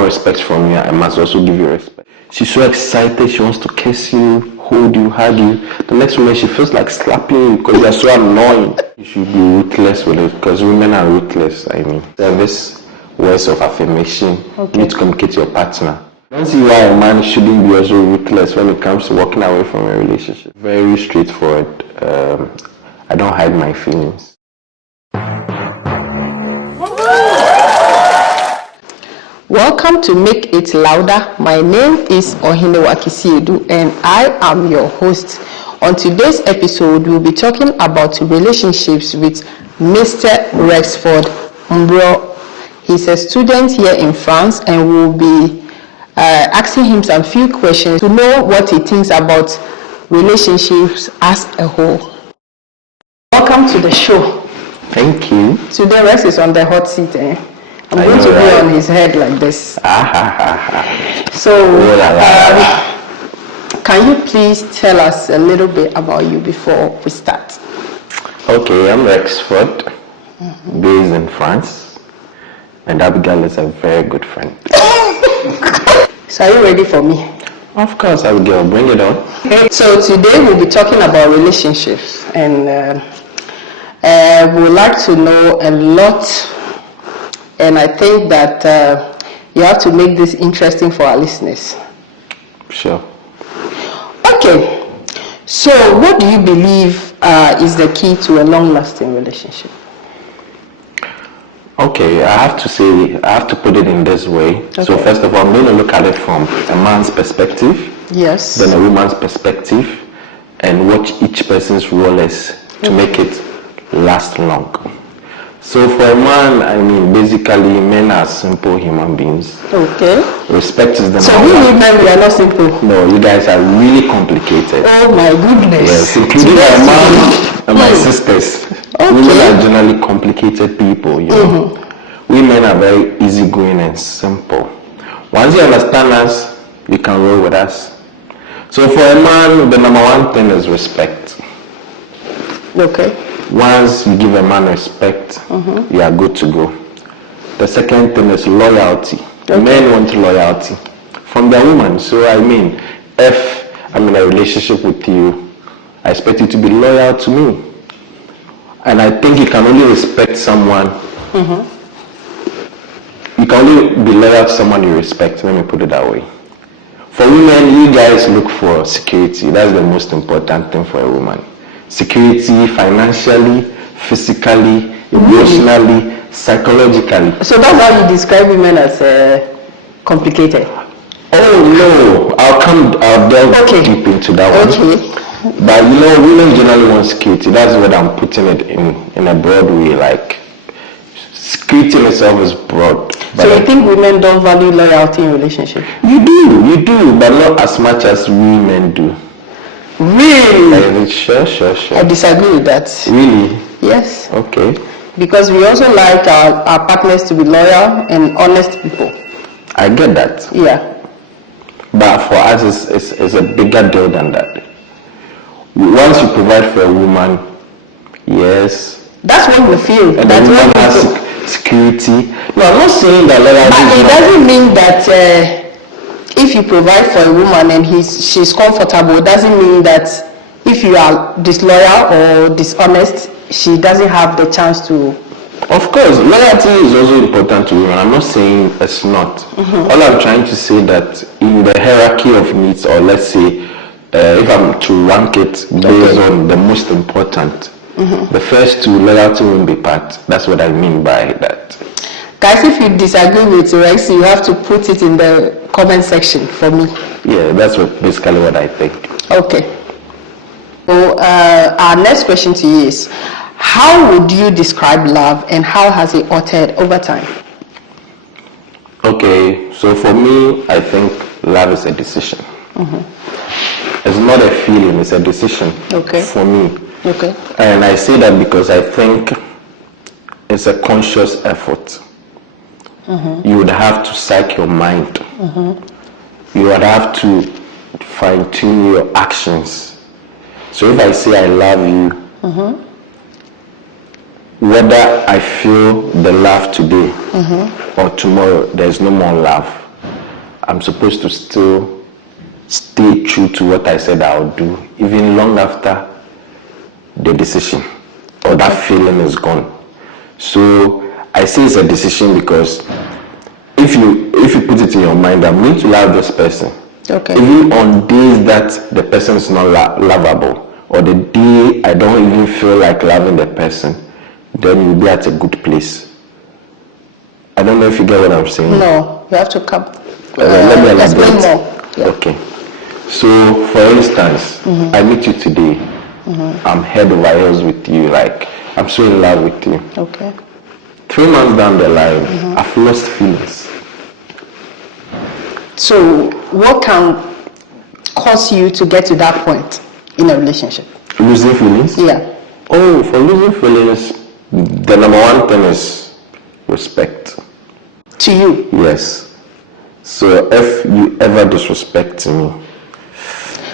want respect from you, I must also give you respect. She's so excited, she wants to kiss you, hold you, hug you. The next moment she feels like slapping you because you're so annoying. You should be ruthless with it because women are ruthless. Service, words of affirmation. You need to communicate to your partner. I don't see why a man shouldn't be also ruthless when it comes to walking away from a relationship. Very straightforward. I don't hide my feelings. Welcome to Make It Louder. My name is Ohinewa Kisiedu and I am your host. On today's episode, we'll be talking about relationships with Mr. Rexford Mbro. He's a student here in France and we'll be asking him some few questions to know what he thinks about relationships as a whole. Welcome to the show. Thank you. Today Rex is on the hot seat. I'm going to be on his head like this. So, can you please tell us a little bit about you before we start? Okay, I'm Rexford, based in France, and Abigail is a very good friend. So, are you ready for me? Of course, Abigail, bring it on. Okay, so today we'll be talking about relationships, and we would like to know a lot. And I think that you have to make this interesting for our listeners. Sure. Okay. So what do you believe is the key to a long-lasting relationship? Okay, I have to put it in this way. Okay. So first of all, I'm going to look at it from a man's perspective. Yes. Then a woman's perspective, and what each person's role is to make it last long. So for a man, basically men are simple human beings. Okay. Respect is the So we women, we are not simple. No, you guys are really complicated. Oh my goodness. Yes, including my mom and my sisters. Okay. Women are generally complicated people, you know. Women are very easygoing and simple. Once you understand us, you can roll with us. So for a man, the number one thing is respect. Okay. Once you give a man respect, you are good to go. The second thing is loyalty. Okay. Men want loyalty from their woman. So if I'm in a relationship with you, I expect you to be loyal to me. And I think you can only respect someone. You can only be loyal to someone you respect. Let me put it that way. For women, you guys look for security. That's the most important thing for a woman. Security, financially, physically, emotionally, psychologically. So that's how you describe women as complicated? Oh no, I'll delve deep into that one. Okay. But women generally want security. That's what I'm putting it in a broad way. Like, security in itself is broad. So you think women don't value loyalty in relationships? You do, but not as much as women do. Really? Sure. I disagree with that. Really? Yes. Okay. Because we also like our partners to be loyal and honest people. I get that. Yeah. But for us, it's a bigger deal than that. Once you provide for a woman, yes. That's what we feel. And the woman has security. No, I'm not saying that loyalty. But it doesn't mean that if you provide for a woman and she's comfortable, it doesn't mean that if you are disloyal or dishonest, she doesn't have the chance to. Of course, loyalty is also important to women. I'm not saying it's not. All I'm trying to say that in the hierarchy of needs, or let's say, if I'm to rank it based on the most important, the first two, loyalty won't be part. That's what I mean by that. Guys, if you disagree with Rex, you have to put it in the comment section for me. Yeah, that's basically what I think. Okay. So our next question to you is, how would you describe love and how has it altered over time? Okay, so for me, I think love is a decision. It's not a feeling, it's a decision. Okay. For me. Okay. And I say that because I think it's a conscious effort. You would have to psych your mind. You would have to fine-tune your actions. So if I say I love you, whether I feel the love today or tomorrow, there's no more love. I'm supposed to still stay true to what I said I would do, even long after the decision or that feeling is gone. So I say it's a decision because if you put it in your mind, I'm going to love this person. Okay. Even on days that the person is not lovable, or the day I don't even feel like loving the person, then you'll be at a good place. I don't know if you get what I'm saying. No, you have to come. Let me explain elaborate. more. Yeah. Okay. So, for instance, I meet you today. I'm head over heels with you. Like, I'm so in love with you. Okay. 3 months down the line, I've lost feelings. So, what can cause you to get to that point in a relationship? Losing feelings? Yeah. Oh, for losing feelings, the number one thing is respect. To you? Yes. So if you ever disrespect me,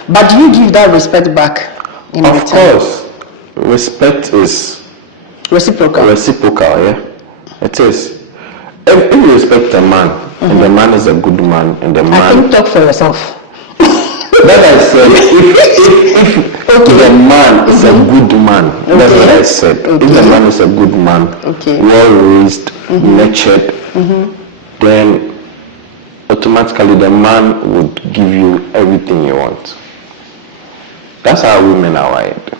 but do you give that respect back in return? Of course, respect is reciprocal. Yeah, it is. If you respect a man, and the man is a good man, and the man. I think talk for yourself. That I said, if the man is a good man, that's what I said. If the man is a good man, well raised, nurtured, then automatically the man would give you everything you want. That's how women are wired.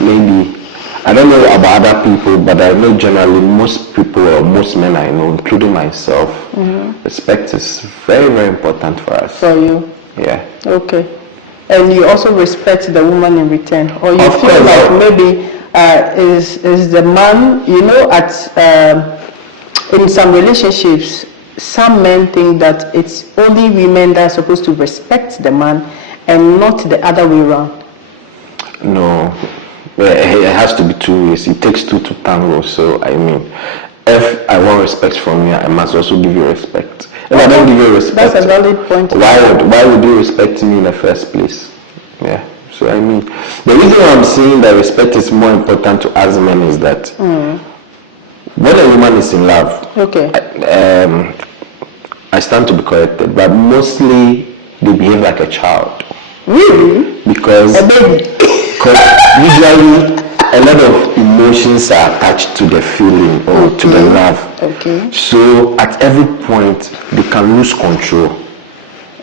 Maybe, I don't know about other people, but I know generally most people or most men I know, including myself, respect is very, very important for us. For you? Yeah. Okay. And you also respect the woman in return, or you Of feel course, like maybe is the man, you know, in some relationships, some men think that it's only women that are supposed to respect the man and not the other way around. No, it has to be two ways. It takes two to tango. So I mean, if I want respect from you, I must also give you respect. If I don't give you respect, that's a valid point. Why would you respect me in the first place? Yeah. So I mean, the reason why I'm saying that respect is more important to us men is that when a woman is in love, I stand to be corrected, but mostly they behave like a child. Really? Because usually a lot of emotions are attached to the feeling or to the love. Okay. So at every point they can lose control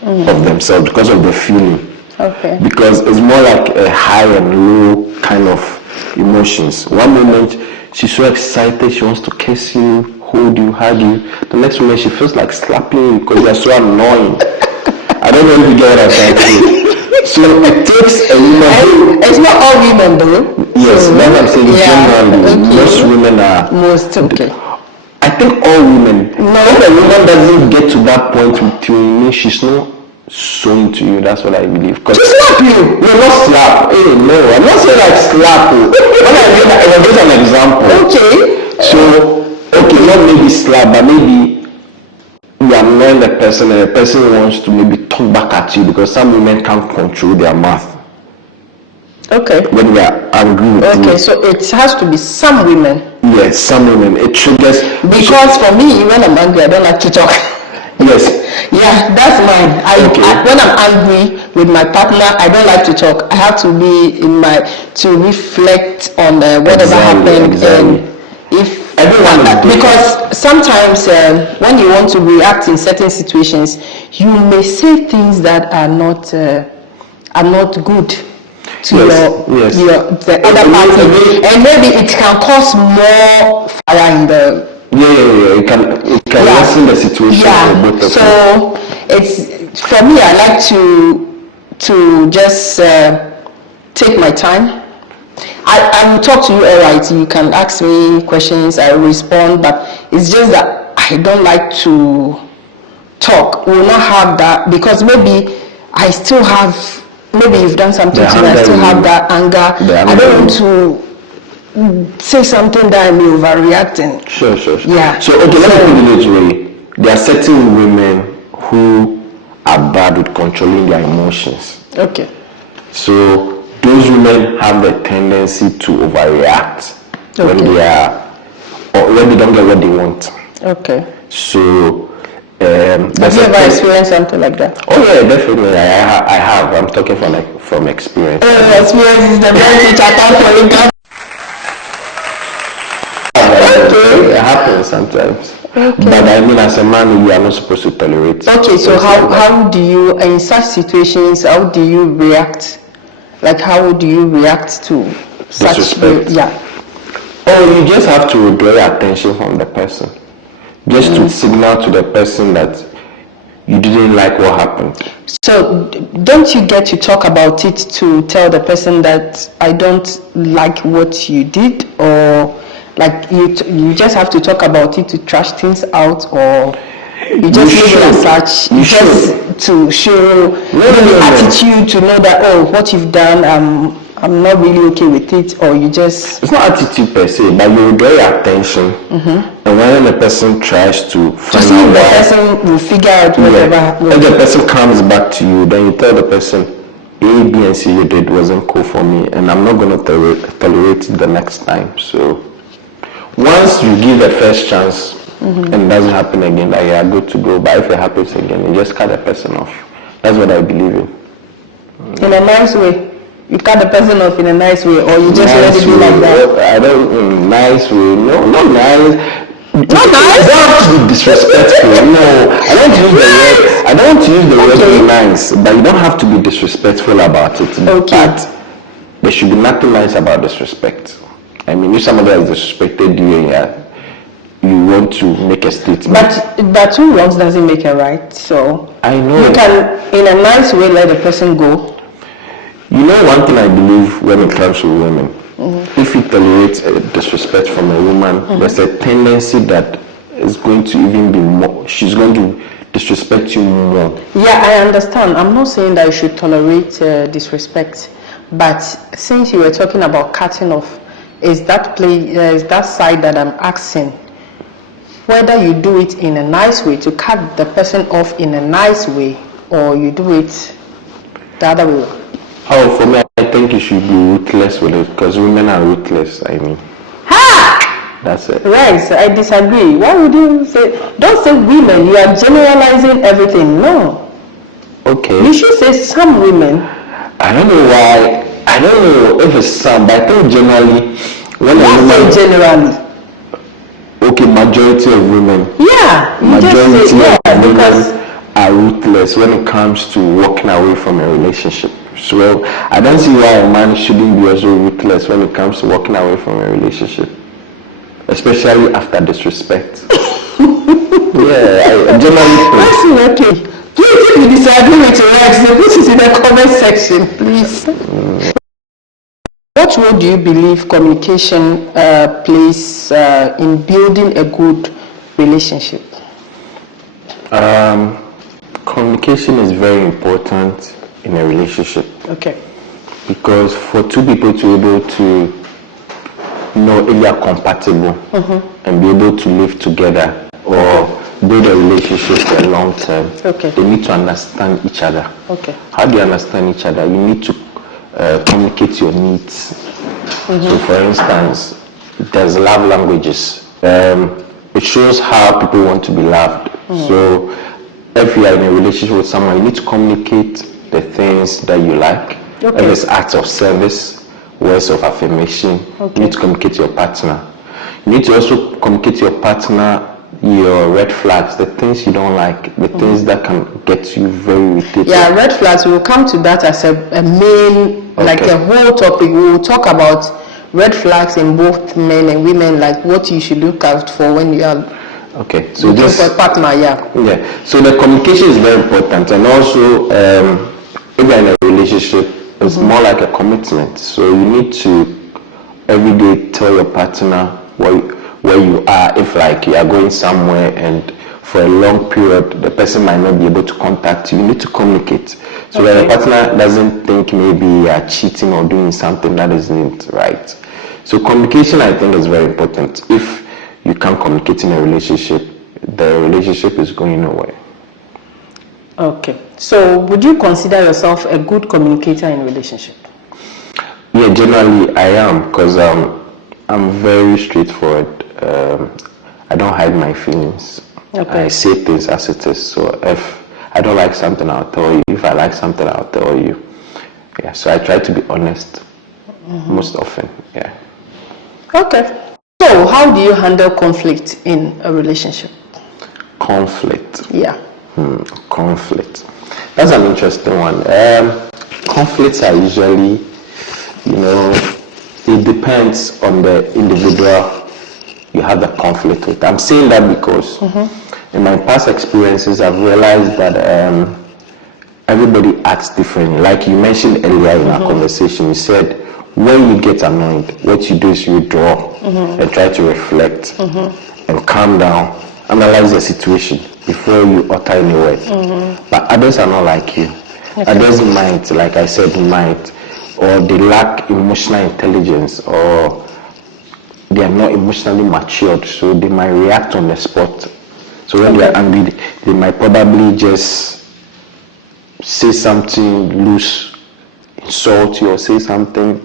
of themselves because of the feeling. Okay. Because it's more like a high and low kind of emotions. One moment she's so excited, she wants to kiss you, hold you, hug you. The next moment she feels like slapping you because you're so annoying. I don't know if you get what I'm trying to say. So it takes a woman. It's not all women though. Yes, that's what I'm saying. Generally, most women are. I think all women. No. If a woman doesn't get to that point with you, she's not so into you. That's what I believe. She slap you. No, not slap. Hey, no, I'm not saying like slap. When I mean, I will give an example. Okay. So, not maybe slap, but maybe you are annoying the person and the person wants to maybe talk back at you because some women can't control their mouth. Okay. When they are angry with you. Okay, so it has to be some women. Yes, some women. It triggers. Because for me, when I'm angry, I don't like to talk. Yes. Yeah, that's mine. When I'm angry with my partner, I don't like to talk. I have to be to reflect on whatever happened. Exactly. And because sometimes when you want to react in certain situations, you may say things that are not good to the other party, and maybe it can cause more fire in the. It can lessen the situation for both of you. So it's for me. I like to just take my time. I will talk to you, all right. You can ask me questions, I will respond, but it's just that I don't like to talk. We will not have that because maybe I still have, maybe you've done something to me, I still have that anger. I don't want to say something that I may overreact. Sure. Yeah. So, let me put it this way. There are certain women who are bad with controlling their emotions. Okay. So, those women have the tendency to overreact when they are, or when they don't get what they want. Okay. So, Have you ever experienced something like that? Oh yeah, definitely. I have. I'm talking from experience. Experience is the best teacher. Time for it. It happens sometimes. Okay. But I mean, as a man, you are not supposed to tolerate. Okay, so how do you, in such situations, how do you react? Like, how do you react to such? Disrespect. Yeah. Oh, you just have to withdraw your attention from the person. Just to signal to the person that you didn't like what happened. So don't you get to talk about it to tell the person that I don't like what you did, or like you just have to talk about it to trash things out, or you just leave it as such, to show attitude to know that, oh, what you've done, I'm not really okay with it, or you just... It's not attitude per se, but you draw your attention, and when the person tries to find see out if the why, person will figure out whatever. If the person comes back to you, then you tell the person, A, B, and C you did wasn't cool for me, and I'm not going to tolerate it the next time. So once you give the first chance and it doesn't happen again, that you are good to go. But if it happens again, you just cut the person off. That's what I believe in. In a nice way. You cut the person off in a nice way, or you just let it be like that? I don't, nice way, no, not nice. Not nice? You don't have to be disrespectful. No, I don't use the word be nice, but you don't have to be disrespectful about it. Okay. But there should be nothing nice about disrespect. I mean, if somebody has disrespected you and you want to make a statement. But two wrongs doesn't make a right, so I know. You can, in a nice way, let the person go. You know, one thing I believe when it comes to women, if you tolerate disrespect from a woman, there's a tendency that is going to even be more, she's going to disrespect you more. Yeah, I understand. I'm not saying that you should tolerate disrespect, but since you were talking about cutting off, is that side that I'm asking, whether you do it in a nice way, to cut the person off in a nice way, or you do it the other way. Oh, for me, I think you should be ruthless with it, because women are ruthless, I mean. Ha! That's it. Right, I disagree. Why would you say, don't say women, you are generalizing everything. No. Okay. You should say some women. I don't know why, I don't know if it's some, but I think generally, when a woman... say generally. Okay, majority of women. Yeah, you majority just say, yeah, of women because are ruthless when it comes to walking away from a relationship. So I don't see why a man shouldn't be also ruthless when it comes to walking away from a relationship, especially after disrespect. Yeah, I generally think. okay. Please, if you disagree with your ex, put it in the comment section, please. What role do you believe communication plays in building a good relationship? Communication is very important in a relationship. Okay. Because for two people to be able to know if they are compatible and be able to live together or build a relationship for a long term, they need to understand each other. Okay. How do you understand each other? You need to communicate your needs. So for instance, there's love languages. It shows how people want to be loved. So if you are in a relationship with someone, you need to communicate the things that you like. If it's acts of service, words of affirmation, you need to communicate to your partner. You need to also communicate to your partner your red flags, the things you don't like, the things that can get you very irritated. Yeah, red flags, we'll come to that as a main, like a whole topic. We will talk about red flags in both men and women, like what you should look out for when you are so looking for a partner. Yeah, so the communication is very important, and also if you're in a relationship, it's more like a commitment. So you need to every day tell your partner where you are. If like you are going somewhere and for a long period the person might not be able to contact you, you need to communicate so that the partner doesn't think maybe you are cheating or doing something that isn't right. So communication, I think, is very important. If you can't communicate in a relationship, the relationship is going nowhere. Okay, so would you consider yourself a good communicator in a relationship? Yeah, generally I am, because I'm very straightforward. I don't hide my feelings. I say things as it is. So if I don't like something, I'll tell you. If I like something, I'll tell you. Yeah, so I try to be honest most often. Yeah. Okay. So how do you handle conflict in a relationship? Conflict. Yeah. Conflict. That's an interesting one. Conflicts are usually, it depends on the individual you have the conflict with. I'm saying that because in my past experiences, I've realized that everybody acts differently. Like you mentioned earlier in our conversation, you said when you get annoyed, what you do is you withdraw and try to reflect and calm down, analyze the situation before you utter any word. But others are not like you. Others might, like I said, might, or they lack emotional intelligence, or they are not emotionally matured, so they might react on the spot. So when they are angry, they might probably just say something loose, insult you, or say something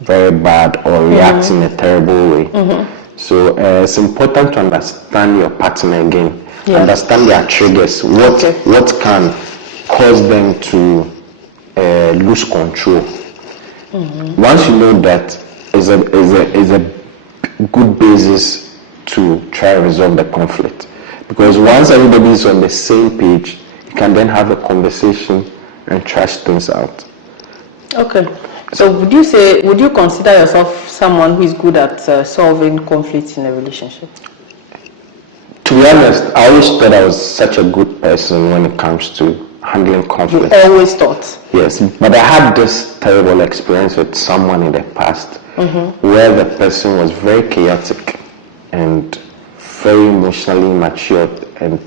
very bad, or react in a terrible way. So it's important to understand your partner again, understand their triggers, what can cause them to lose control. Once you know that, is a good basis to try and resolve the conflict. Because once everybody is on the same page, you can then have a conversation and trash things out. Okay. So would you consider yourself someone who is good at solving conflicts in a relationship? To be honest, I always thought I was such a good person when it comes to handling conflict. You always thought? Yes, but I had this terrible experience with someone in the past where the person was very chaotic and very emotionally immature, and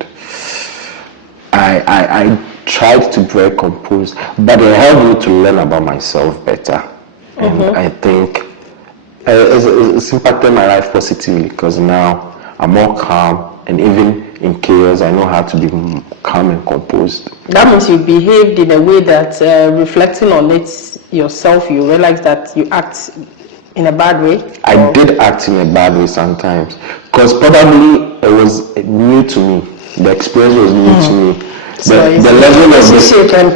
I tried to be very composed, but it helped me to learn about myself better. And I think it's impacted my life positively, because now I'm more calm, and even in chaos, I know how to be calm and composed. That means you behaved in a way that, reflecting on it yourself, you realize that you act in a bad way? I did act in a bad way sometimes, because probably it was new to me. The experience was new to me. So the level of relationship and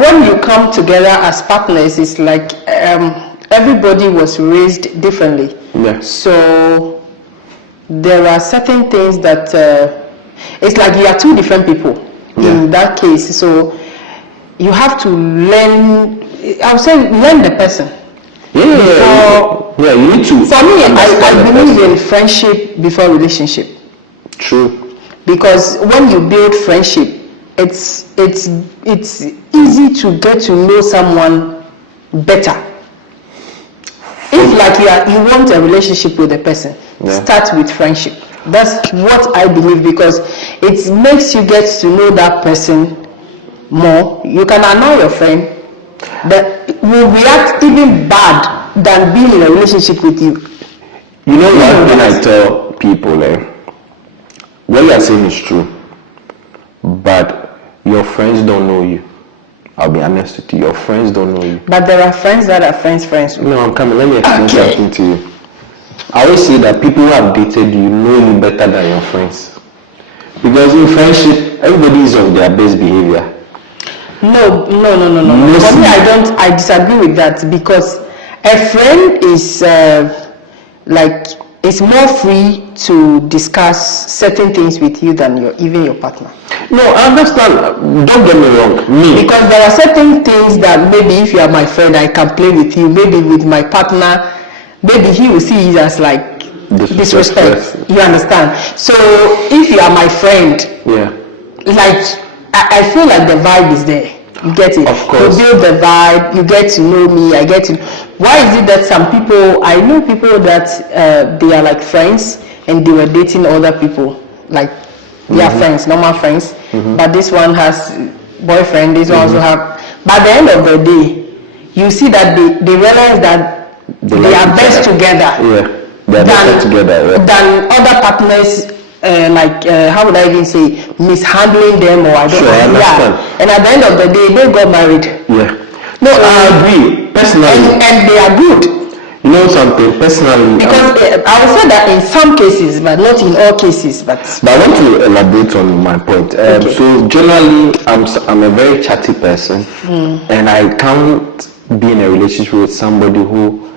when you come together as partners, it's like everybody was raised differently. Yeah. So there are certain things that it's like you are two different people in that case. So you have to learn. I would say learn the person. Yeah, you need to. For me, I believe in friendship before relationship. True. Because when you build friendship, it's easy to get to know someone better. If like you want a relationship with a person, start with friendship. That's what I believe, because it makes you get to know that person more. You can annoy your friend, but will react even bad than being in a relationship with you. You know one thing I tell people, what you are saying is true, but your friends don't know you. I'll be honest with you, your friends don't know you. But there are friends that are friends. No, I'm coming. Let me explain something to you. I always say that people who have dated you know you better than your friends. Because in friendship, everybody is on their best behavior. No. For me, I disagree with that, because a friend is it's more free to discuss certain things with you than even your partner. No, I understand. Don't get me wrong. Because there are certain things that maybe if you are my friend, I can play with you. Maybe with my partner, maybe he will see it as like disrespect. You understand? So if you are my friend, like I feel like the vibe is there. You get it? Of course. You build the vibe, you get to know me, I get to. Why is it that some people, I know people that they are like friends and they were dating other people, like they are friends, normal friends, but this one has boyfriend, this one also have. But at the end of the day, you see that they realize that they are best together. They are better together. Than other partners. How would I even say, mishandling them, or I don't know. And at the end of the day, they got married. No, so, I agree personally. And they are good. You know something, personally, Because I would say that in some cases, but not in all cases. But I want to elaborate on my point. Okay. So generally, I'm a very chatty person, and I can't be in a relationship with somebody who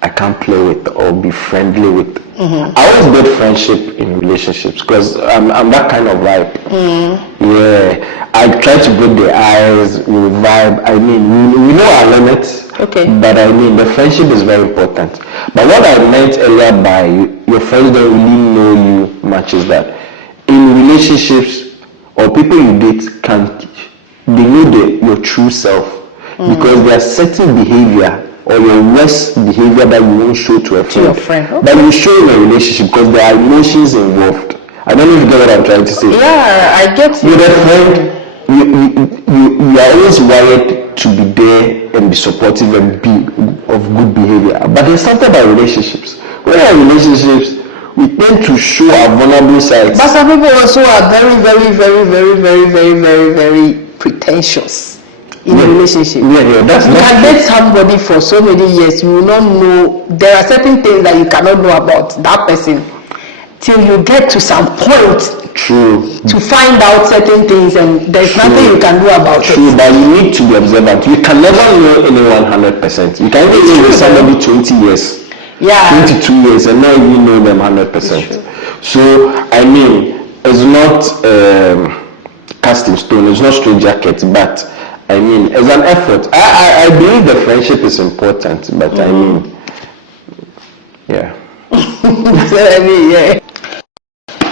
I can't play with or be friendly with. I always build friendship in relationships because I'm that kind of vibe. Yeah, I try to break the ice, we vibe. I mean, we know our limits. Okay. But I mean, the friendship is very important. But what I meant earlier by your friends don't really know you much is that in relationships or people you date they know your true self because there are certain behavior or your worst behavior that you won't show to a friend. your friend, okay. But you show in a relationship because there are emotions involved. I don't know if you get what I'm trying to say. yeah, I get you. With a friend, you are always wired to be there and be supportive and be of good behavior. But there's something about relationships. When we are in relationships, we tend to show our vulnerable sides. But some people also are very, very, very, very, very, very, very, very pretentious in a relationship. Yeah, that's you not can true. date somebody for so many years, you will not know. There are certain things that you cannot know about that person till you get to some point. True. To find out certain things, and there's nothing you can do about True, it. but you need to be observant. You can never know anyone 100%. You can even know somebody 20 years. Yeah. 22 years and not even know them 100%. So, I mean, it's not casting stone, it's not straight jacket, but I mean, it's an effort. I believe the friendship is important, but I mean, yeah. Yeah.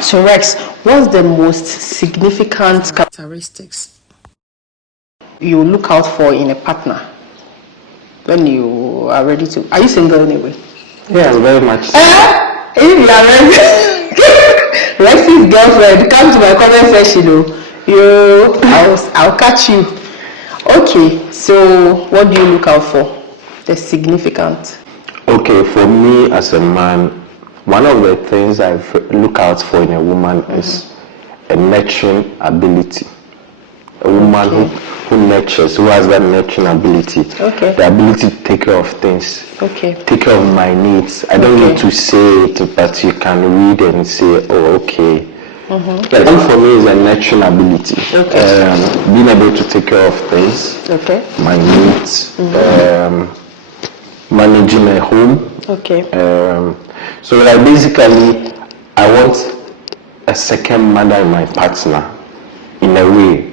So Rex, what's the most significant characteristics you look out for in a partner when you are ready to? Are you single anyway? Yeah, very much. If you are ready, Rex's girlfriend, come to my comment section. I'll catch you. Okay, so what do you look out for? The significant. Okay, for me as a man, one of the things I look out for in a woman is a nurturing ability. A woman who nurtures, who has that nurturing ability. Okay. The ability to take care of things. Okay. Take care of my needs. I don't need to say it, but you can read and say, oh, okay. I think for me is a nurturing ability. Okay. Being able to take care of things. Okay. My needs. Managing my home. Okay. So like basically, I want a second mother in my partner, in a way.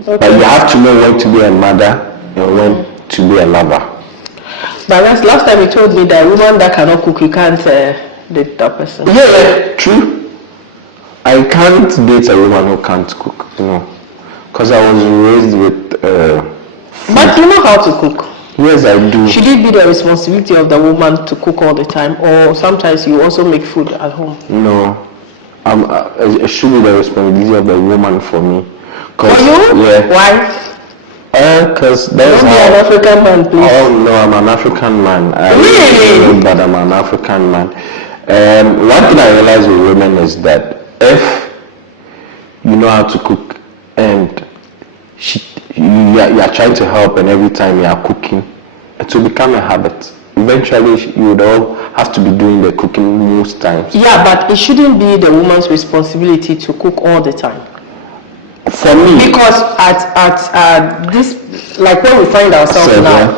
Okay. But you have to know when to be a mother and when to be a lover. But last time you told me that a woman that cannot cook, you can't date that person. Yeah, true. I can't date a woman who can't cook, because I was raised with. But you know how to cook. Yes, I do. Should it be the responsibility of the woman to cook all the time, or sometimes you also make food at home? No, it should be the responsibility of the woman for me. For you? Yeah. Why? Because that's Don't be an African man, please. Oh no, I'm an African man. Really? But I'm an African man. One thing I realize with women is that if you know how to cook and you are trying to help, and every time you are cooking, it will become a habit. Eventually, you would all have to be doing the cooking most times. Yeah, but it shouldn't be the woman's responsibility to cook all the time. For me, because at this, like when we find ourselves now,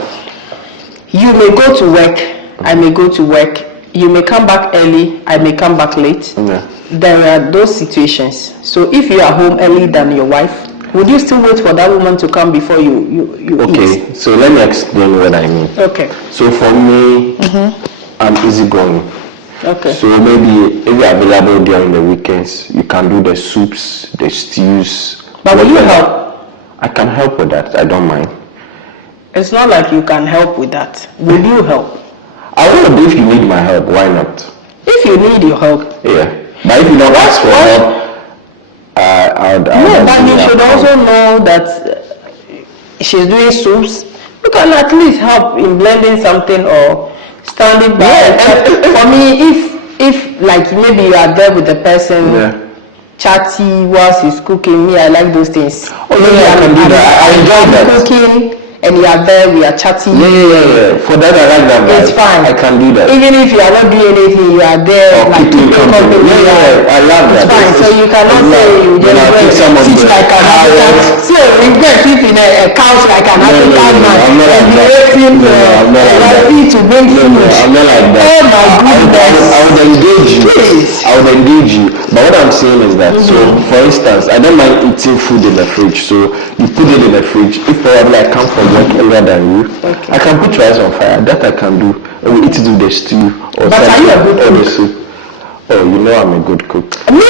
you may go to work, I may go to work, you may come back early, I may come back late. Yeah. There are those situations. So if you are home early than your wife, would you still wait for that woman to come before you okay, eat? so let me explain what I mean. Okay. So for me, I'm easygoing. Okay. So maybe if you're available during the weekends, you can do the soups, the stews. But will you help? I can help with that. I don't mind. It's not like you can help with that. Will you help? I would if you need my help. Why not? If you need your help. Yeah. But if you don't ask for help, no, but you should also know that she's doing soups. You can at least help in blending something or standing by. Yeah. For me, if like maybe you are there with the person, chatty whilst he's cooking, me, I like those things. Oh, yeah, I can do that. I enjoy that. Cooking and you are there, we are chatting. Yeah. For that, I like that vibe. It's fine. I can do that. Even if you are not doing anything, you are there, Or like keeping company. Yeah, I love that. It's fine. So you cannot say you just sit like an African. So we get sleep in a couch like an African man and be waiting to bring food. I'm not like that. Oh my goodness. I would engage you. Please. I would engage you. But what I'm saying is that, so for instance, I don't mind eating food in the fridge. So you put it in the fridge. If probably I come from work earlier than you, I can put rice on fire. That I can do. And we eat it with the stew or but are you a good cook? The soup. Oh, you know I'm a good cook. Me,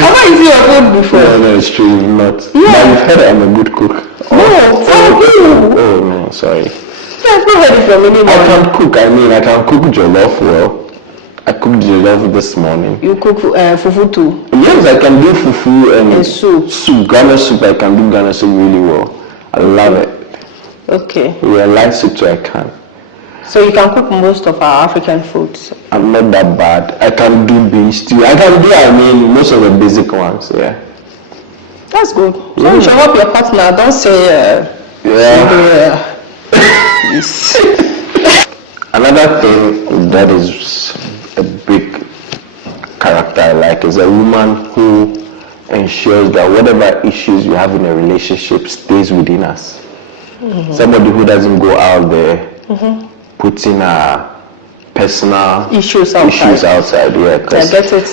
have I eaten your food before? No, it's true, you've not. Yeah. But you've heard I'm a good cook. No, thank you. Oh no, sorry. I've not heard it from anyone. I can cook. I can cook jollof well. I cooked jollof this morning. You cook fufu too? Yes, I can do fufu and soup. Ghana soup. I can do Ghana soup really well. I love it. Okay. Yeah, light soup too I can. So you can cook most of our African foods? I'm not that bad. I can do beef stew. I can do, most of the basic ones, yeah. That's good. So you should help your partner. Don't say, yes. Another thing that is a big character I like is a woman who ensures that whatever issues you have in a relationship stays within us. Somebody who doesn't go out there putting personal issues outside. Yeah, I get it.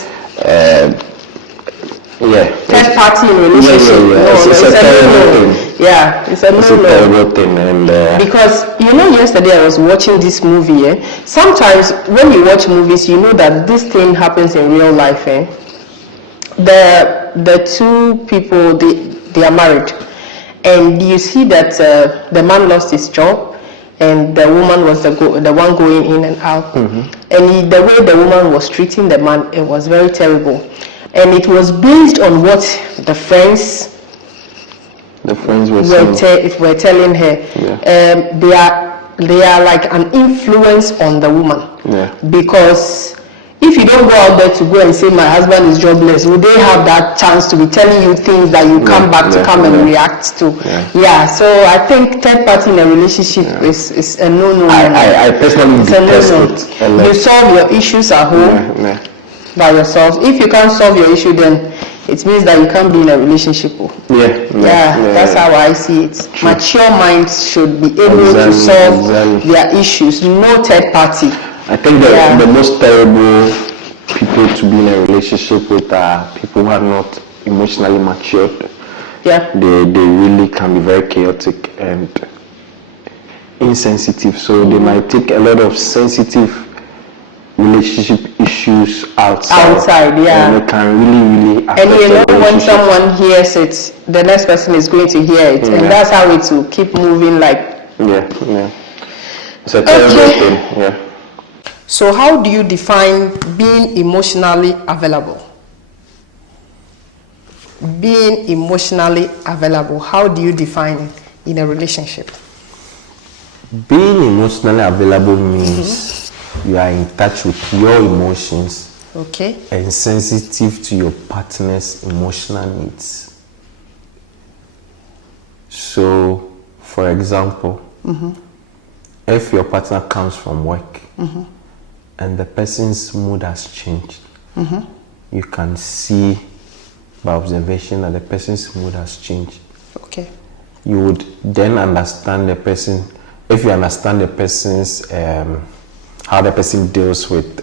Third party in relationship. It's a terrible thing. Yeah, it's a terrible thing. And because yesterday I was watching this movie. Sometimes when you watch movies, you know that this thing happens in real life. The two people they are married, and you see that the man lost his job, and the woman was the one going in and out. And the way the woman was treating the man, it was very terrible. And it was based on what the friends were telling her. Yeah. They are like an influence on the woman. Yeah. Because if you don't go out there to go and say my husband is jobless, would they have that chance to be telling you things that you come back to come and react to? Yeah. So I think third party in a relationship is a no-no. I personally detest it. You solve your issues at home by yourself. If you can't solve your issue, then it means that you can't be in a relationship. That's how I see it. True. Mature minds should be able to solve their issues. No third party. I think the most terrible people to be in a relationship with are people who are not emotionally matured. Yeah. They really can be very chaotic and insensitive. So they might take a lot of sensitive relationship issues outside, and it can really affect. And when someone hears it, the next person is going to hear it, and that's how it will keep moving. It's a terrible thing. So how do you define being emotionally available? Being emotionally available, how do you define it in a relationship? Being emotionally available means you are in touch with your emotions, and sensitive to your partner's emotional needs. So, for example, if your partner comes from work and the person's mood has changed, you can see by observation that the person's mood has changed. You would then understand the person. If you understand the person's how the person deals with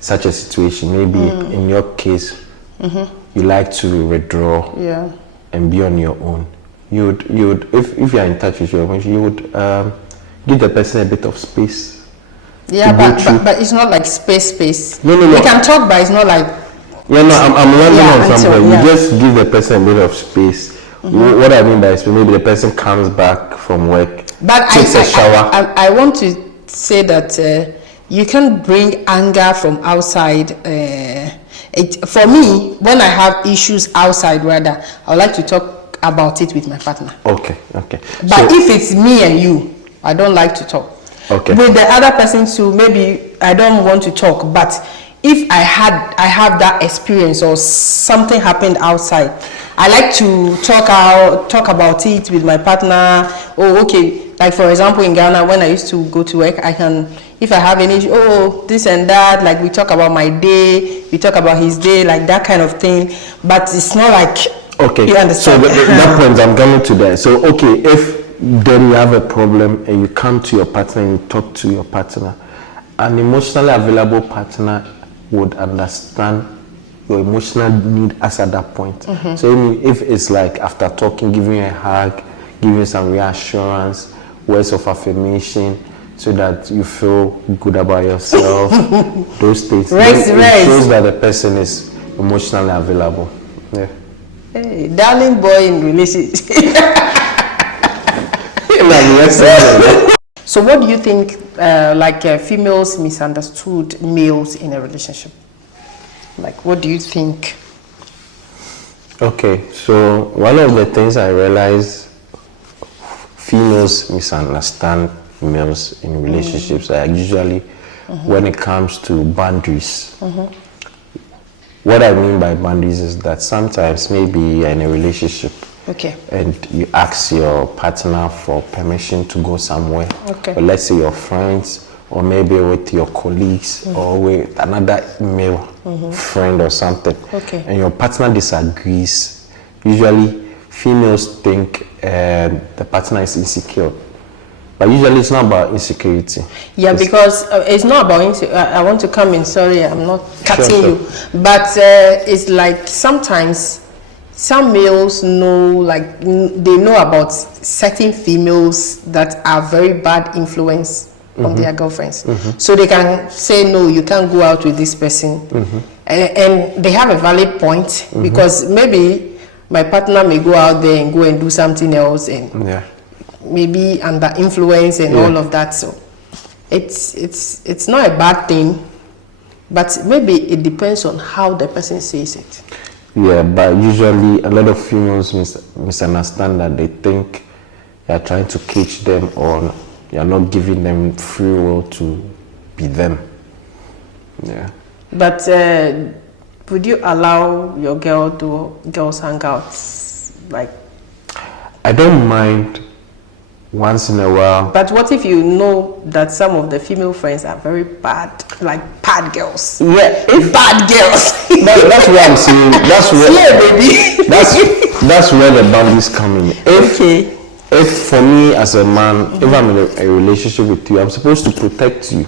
such a situation, maybe in your case, you like to withdraw and be on your own. You would if you are in touch with your emotions, you would give the person a bit of space. Yeah, but it's not like space. No. We can talk, but it's not like. I'm learning on something. You just give the person a bit of space. What I mean by space, maybe the person comes back from work, takes a shower. I want to say that you can bring anger from outside. For me, when I have issues outside, rather, I would like to talk about it with my partner. Okay. But if it's me and you, I don't like to talk. With the other person too, maybe I don't want to talk, but if I have that experience or something happened outside, I like to talk about it with my partner. Oh, okay. Like for example, in Ghana, when I used to go to work, if I have any issue, this and that, like we talk about my day, we talk about his day, like that kind of thing. But it's not like, okay. You understand? So that point, I'm coming to that. So okay, if then you have a problem and you come to your partner and you talk to your partner, an emotionally available partner would understand your emotional need as at that point. So if it's like after talking, giving you a hug, giving you some reassurance, words of affirmation, so that you feel good about yourself, those things. It shows that the person is emotionally available. Yeah. Hey, darling boy in relationship. So what do you think females misunderstood males in a relationship? Like, what do you think? Okay, so one of the things I realized females misunderstand males in relationships are usually when it comes to boundaries. What I mean by boundaries is that sometimes maybe you're in a relationship and you ask your partner for permission to go somewhere. Or let's say your friends, or maybe with your colleagues or with another male friend or something. And your partner disagrees. Usually females think the partner is insecure. But usually it's not about insecurity. Yeah, because it's not about I want to come in, sorry, I'm not cutting you. But it's like sometimes some males know, like they know about certain females that are very bad influence on their girlfriends. So they can say, no, you can't go out with this person. And they have a valid point because maybe my partner may go out there and go and do something else and maybe under influence and all of that. So it's not a bad thing, but maybe it depends on how the person says it. Yeah, but usually a lot of females misunderstand that. They think you're trying to cage them or you're not giving them free will to be them. Yeah. But would you allow your girls hang out? Like, I don't mind once in a while. But what if you know that some of the female friends are very bad, like bad girls? Yeah, if bad girls. That's what I'm saying. That's where, yeah, baby. that's where the boundaries come in. If for me as a man, if I'm in a relationship with you, I'm supposed to protect you.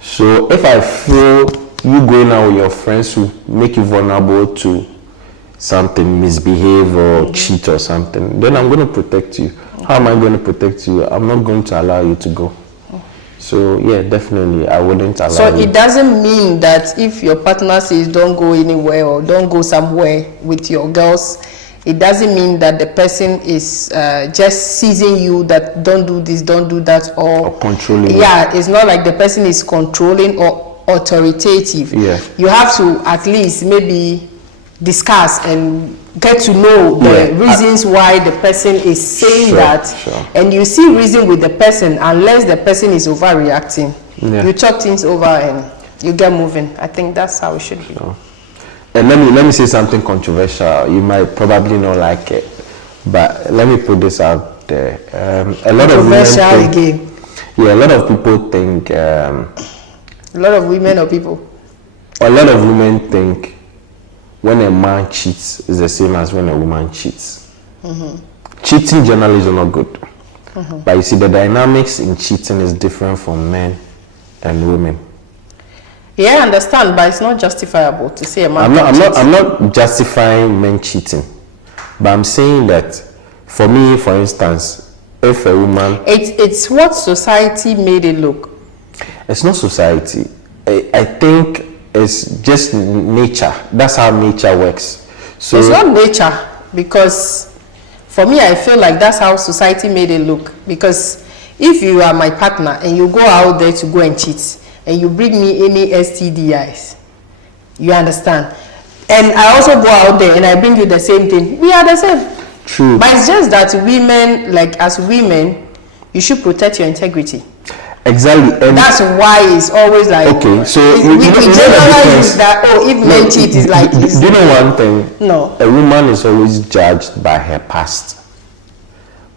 So if I feel you going out with your friends will make you vulnerable to something, misbehave or cheat or something, then I'm going to protect you. How am I going to protect you? I'm not going to allow you to go. So yeah, definitely I wouldn't allow So you. it doesn't mean that if your partner says don't go anywhere or don't go somewhere with your girls, it doesn't mean that the person is just seizing you, that don't do this, don't do that, or controlling. Yeah, it's not like the person is controlling or authoritative. Yeah. You have to at least maybe discuss and get to know the reasons why the person is saying that. And you see reason with the person, unless the person is overreacting. You talk things over and you get moving. I think that's how it should be. And let me say something controversial. You might probably not like it, but let me put this out there. A lot of women think, a lot of people think a lot of women or people? A lot of women think when a man cheats is the same as when a woman cheats. Cheating generally is not good. But you see, the dynamics in cheating is different from men and women. Yeah, I understand, but it's not justifiable to say a man I'm not justifying men cheating, but I'm saying that for me, for instance, if a woman... It's what society made it look. It's not society. I think it's just nature. That's how nature works. So it's not nature, because for me, I feel like that's how society made it look. Because if you are my partner and you go out there to go and cheat, and you bring me any STDIs, you understand? And I also go out there and I bring you the same thing. We are the same. True. But it's just that women, like as women, you should protect your integrity. Exactly. And that's why it's always like, okay, so we you know generally use that, if men cheat is like, do you know one thing? No. A woman is always judged by her past,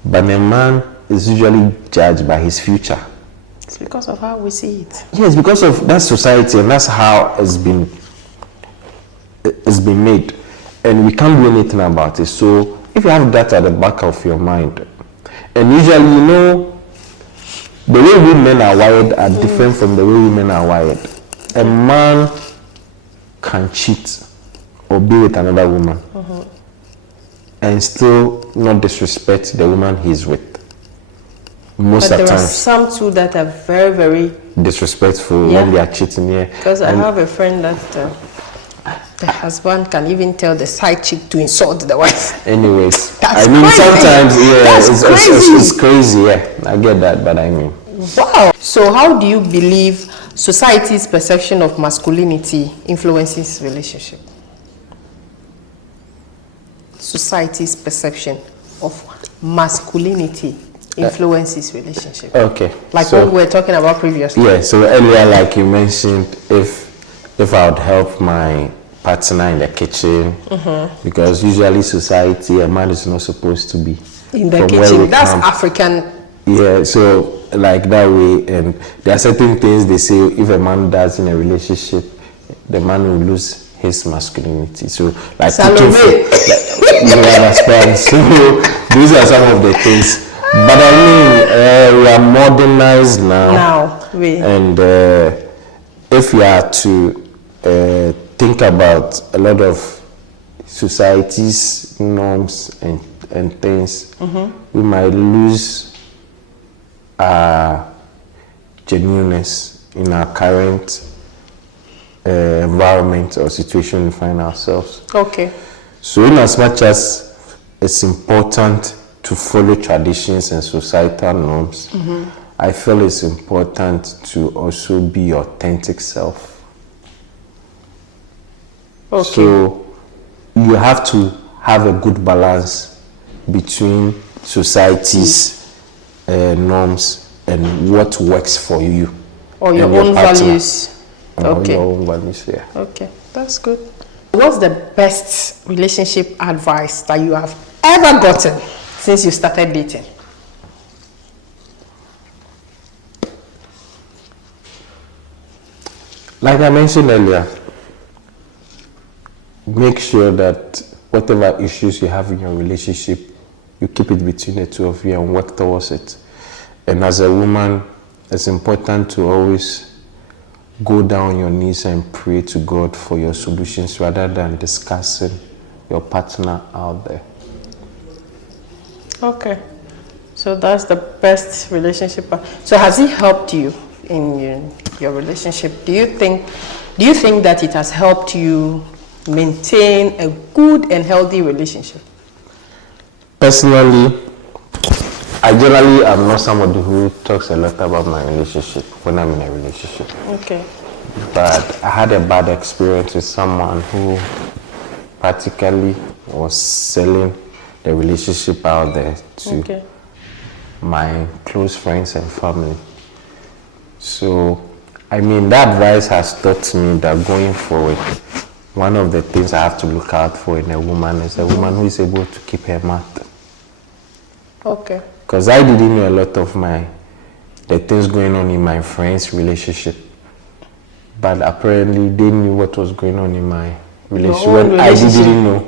but a man is usually judged by his future. It's because of how we see it. Yes, because of that society, and that's how it's been made, and we can't do anything about it. So if you have that at the back of your mind, and usually, you know, the way women are wired are different from the way women are wired. A man can cheat or be with another woman and still not disrespect the woman he's with. Most But of the there are times, some too that are very, very disrespectful when they are cheating. Yeah, because I have a friend that the husband can even tell the side chick to insult the wife. Anyways, That's I mean, crazy. sometimes, yeah, That's it's crazy. Yeah, I get that, but I mean, wow. So how do you believe society's perception of masculinity influences relationship? Society's perception of masculinity influences relationship. okay. Like so, what we were talking about previously. yeah, so earlier, like you mentioned, if I would help my partner in the kitchen, because usually society, a man is not supposed to be In the from where kitchen. we That's come. African. Yeah, so like that way, and there are certain things they say if a man does in a relationship, the man will lose his masculinity. So like cooking food, you understand? So these are some of the things. But I mean, we are modernized now. And if you are to think about a lot of society's norms and things, we might lose genuineness in our current environment or situation we find ourselves. Okay. So in as much as it's important to follow traditions and societal norms, I feel it's important to also be your authentic self. Okay. So you have to have a good balance between society's norms and what works for you. Or your own values. Okay. Your own values, yeah. Okay, that's good. What's the best relationship advice that you have ever gotten since you started dating? Like I mentioned earlier, make sure that whatever issues you have in your relationship, you keep it between the two of you and work towards it. And as a woman, it's important to always go down on your knees and pray to God for your solutions rather than discussing your partner out there. Okay. So that's the best relationship. So has it helped you in your relationship? Do you think that it has helped you maintain a good and healthy relationship? Personally, I generally am not somebody who talks a lot about my relationship when I'm in a relationship. Okay. But I had a bad experience with someone who practically was selling the relationship out there to my close friends and family. So, I mean, that advice has taught me that going forward, one of the things I have to look out for in a woman is a woman who is able to keep her mouth. Okay. Because I didn't know a lot of the things going on in my friends' relationship. But apparently they knew what was going on in my relationship when I didn't know.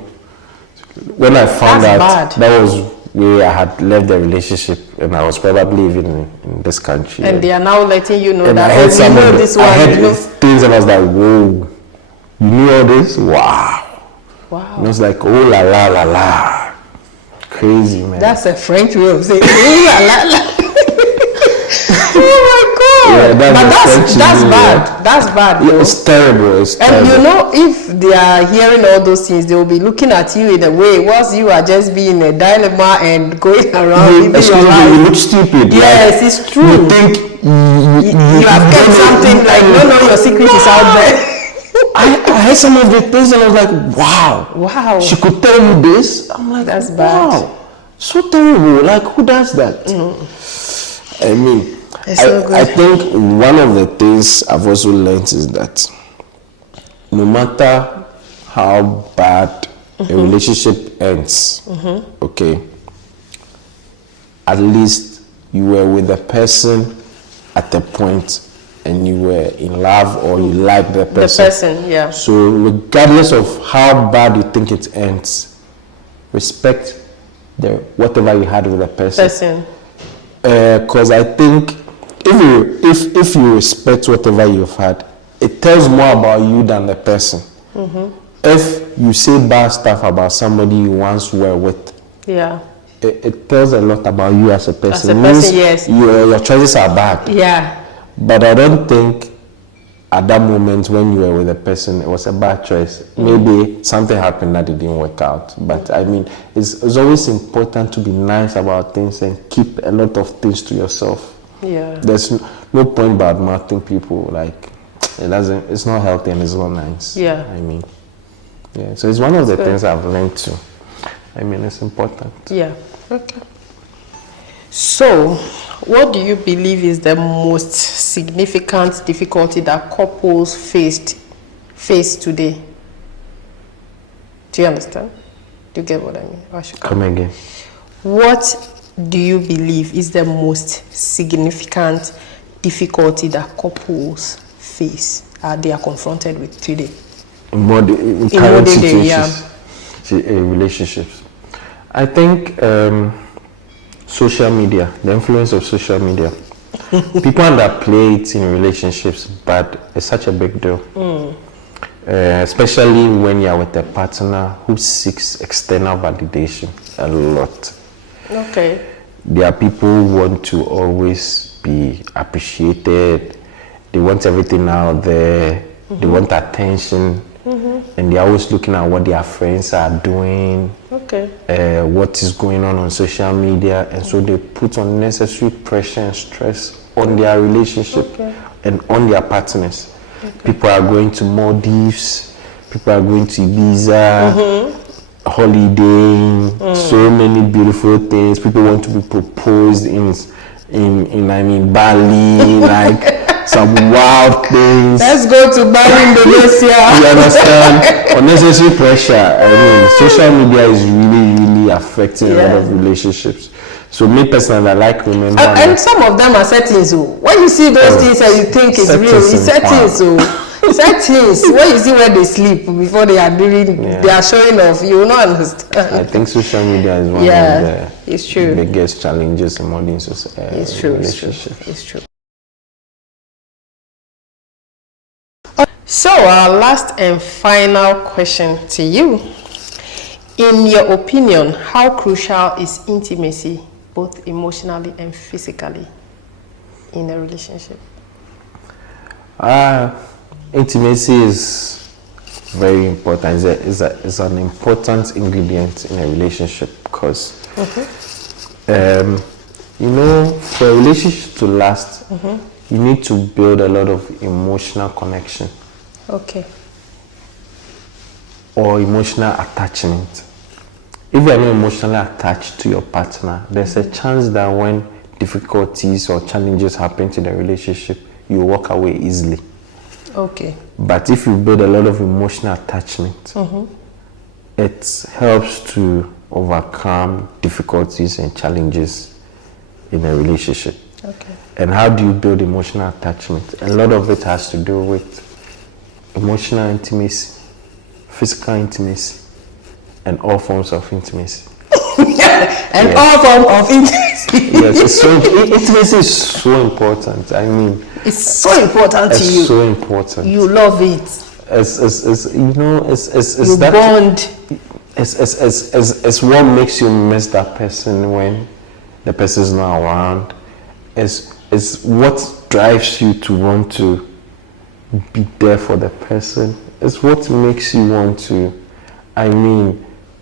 When I found out, that was where I had left the relationship and I was probably even in this country. And they are now letting you know and that I heard some of this I one. heard things and I was like, whoa, you knew all this? Wow. Wow. And I was like, oh la la la la. Crazy, man. That's a French way of saying oh la la la. Oh my God. Yeah, that's bad. Yeah. That's bad. Yeah, it's terrible. It's and terrible. you know, if they are hearing all those things, they will be looking at you in a way whilst you are just being a dilemma and going around living your life. You look stupid. Yes, like, it's true. You think you have kept something like no, your secret is out there. I heard some of the things and I was like, wow. She could tell you this. I'm like, that's bad. Wow. So terrible. Like, who does that? I mean, It's so good. I think one of the things I've also learned is that no matter how bad a relationship ends, okay, at least you were with the person at the point and you were in love or you like the person. The person, yeah. So regardless of how bad you think it ends, respect whatever you had with the person. Because I think if you respect whatever you've had, it tells more about you than the person. If you say bad stuff about somebody you once were with, yeah, it tells a lot about you as a person. As a person, yes. Your choices are bad. Yeah. But I don't think at that moment when you were with a person it was a bad choice. Maybe something happened that it didn't work out. But I mean, it's always important to be nice about things and keep a lot of things to yourself. Yeah. There's no point bad mouthing people. Like it's not healthy and it's not nice. Yeah. I mean, yeah. So it's one of the things I've learned too. I mean, it's important. Yeah. Okay. So, what do you believe is the most significant difficulty that couples face today? Do you understand? Do you get what I mean? Come again. What do you believe is the most significant difficulty that couples face, they are confronted with today? In current situations, relationships. I think social media, the influence of social media. People underplay it in relationships, but it's such a big deal. Especially when you're with a partner who seeks external validation a lot. Okay. There are people who want to always be appreciated. They want everything out there. They want attention. And they're always looking at what their friends are doing. Okay. What is going on social media. And so they put unnecessary pressure and stress on their relationship and on their partners. People are going to Maldives. People are going to Ibiza. Holidaying, so many beautiful things. People want to be proposed in Bali, like some wild things. Let's go to Bali, Indonesia. You understand? Unnecessary pressure. I mean, social media is really affecting a lot of relationships. So me personally, I like women. And some of them are settings. When you see those things and you think it's real, it's settings. Settings. When you see where they sleep before they are doing, they are showing off. You will not understand. I think social media is one of the biggest challenges in modern society. It's true. It's true. So our last and final question to you. In your opinion, how crucial is intimacy, both emotionally and physically, in a relationship? Intimacy is very important. It's an important ingredient in a relationship because, you know, for a relationship to last, you need to build a lot of emotional connection. Okay. Or emotional attachment. If you are not emotionally attached to your partner, there's a chance that when difficulties or challenges happen to the relationship, you walk away easily. Okay. But if you build a lot of emotional attachment, it helps to overcome difficulties and challenges in a relationship. Okay. And how do you build emotional attachment? A lot of it has to do with emotional intimacy, physical intimacy, and all forms of intimacy. All forms of intimacy. Yes, intimacy is so important. I mean, it's so important to you. It's so important. You love it. It's you bond. It's what makes you miss that person when the person is not around. It's what drives you to want to be there for the person. It's what makes you want to,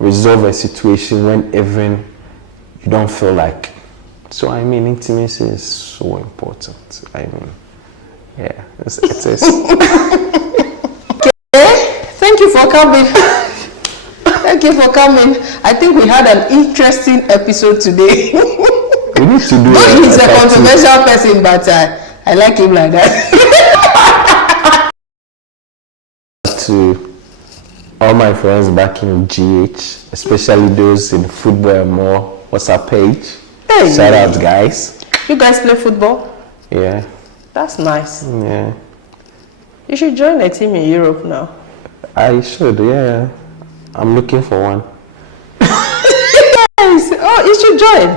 resolve a situation when even you don't feel like. So intimacy is so important. It is. Thank you for coming. Thank you for coming. I think we had an interesting episode today. We need to do He's a tattoo. controversial person, but I like him like that. To all my friends back in GH, especially those in football and more WhatsApp page. Hey. Shout out, guys. You guys play football? Yeah. That's nice. Yeah. You should join a team in Europe now. I should, yeah. I'm looking for one. Yes. Oh, you should join.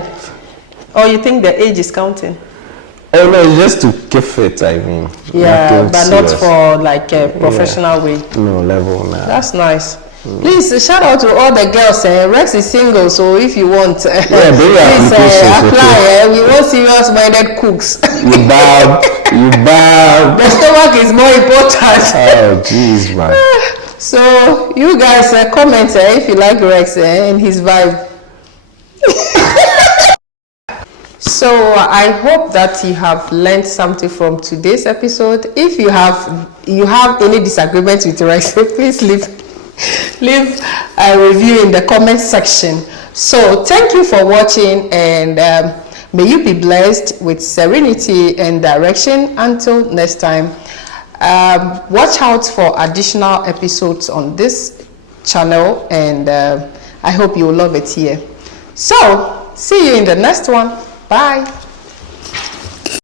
Or you think the age is counting? Oh no, it's just to keep fit, I mean. Yeah, Nothing but serious. not for like a professional way. No level now. That's nice. Please shout out to all the girls. Rex is single, so if you want, bring please applications, apply. okay? We want serious-minded cooks. You bad. The stomach is more important. Oh jeez, man. So you guys comment if you like Rex and his vibe. So I hope that you have learned something from today's episode. If you have any disagreements with Rex, please leave a review in the comment section. So thank you for watching, and may you be blessed with serenity and direction. Until next time, watch out for additional episodes on this channel, and I hope you will love it here. So see you in the next one. Bye.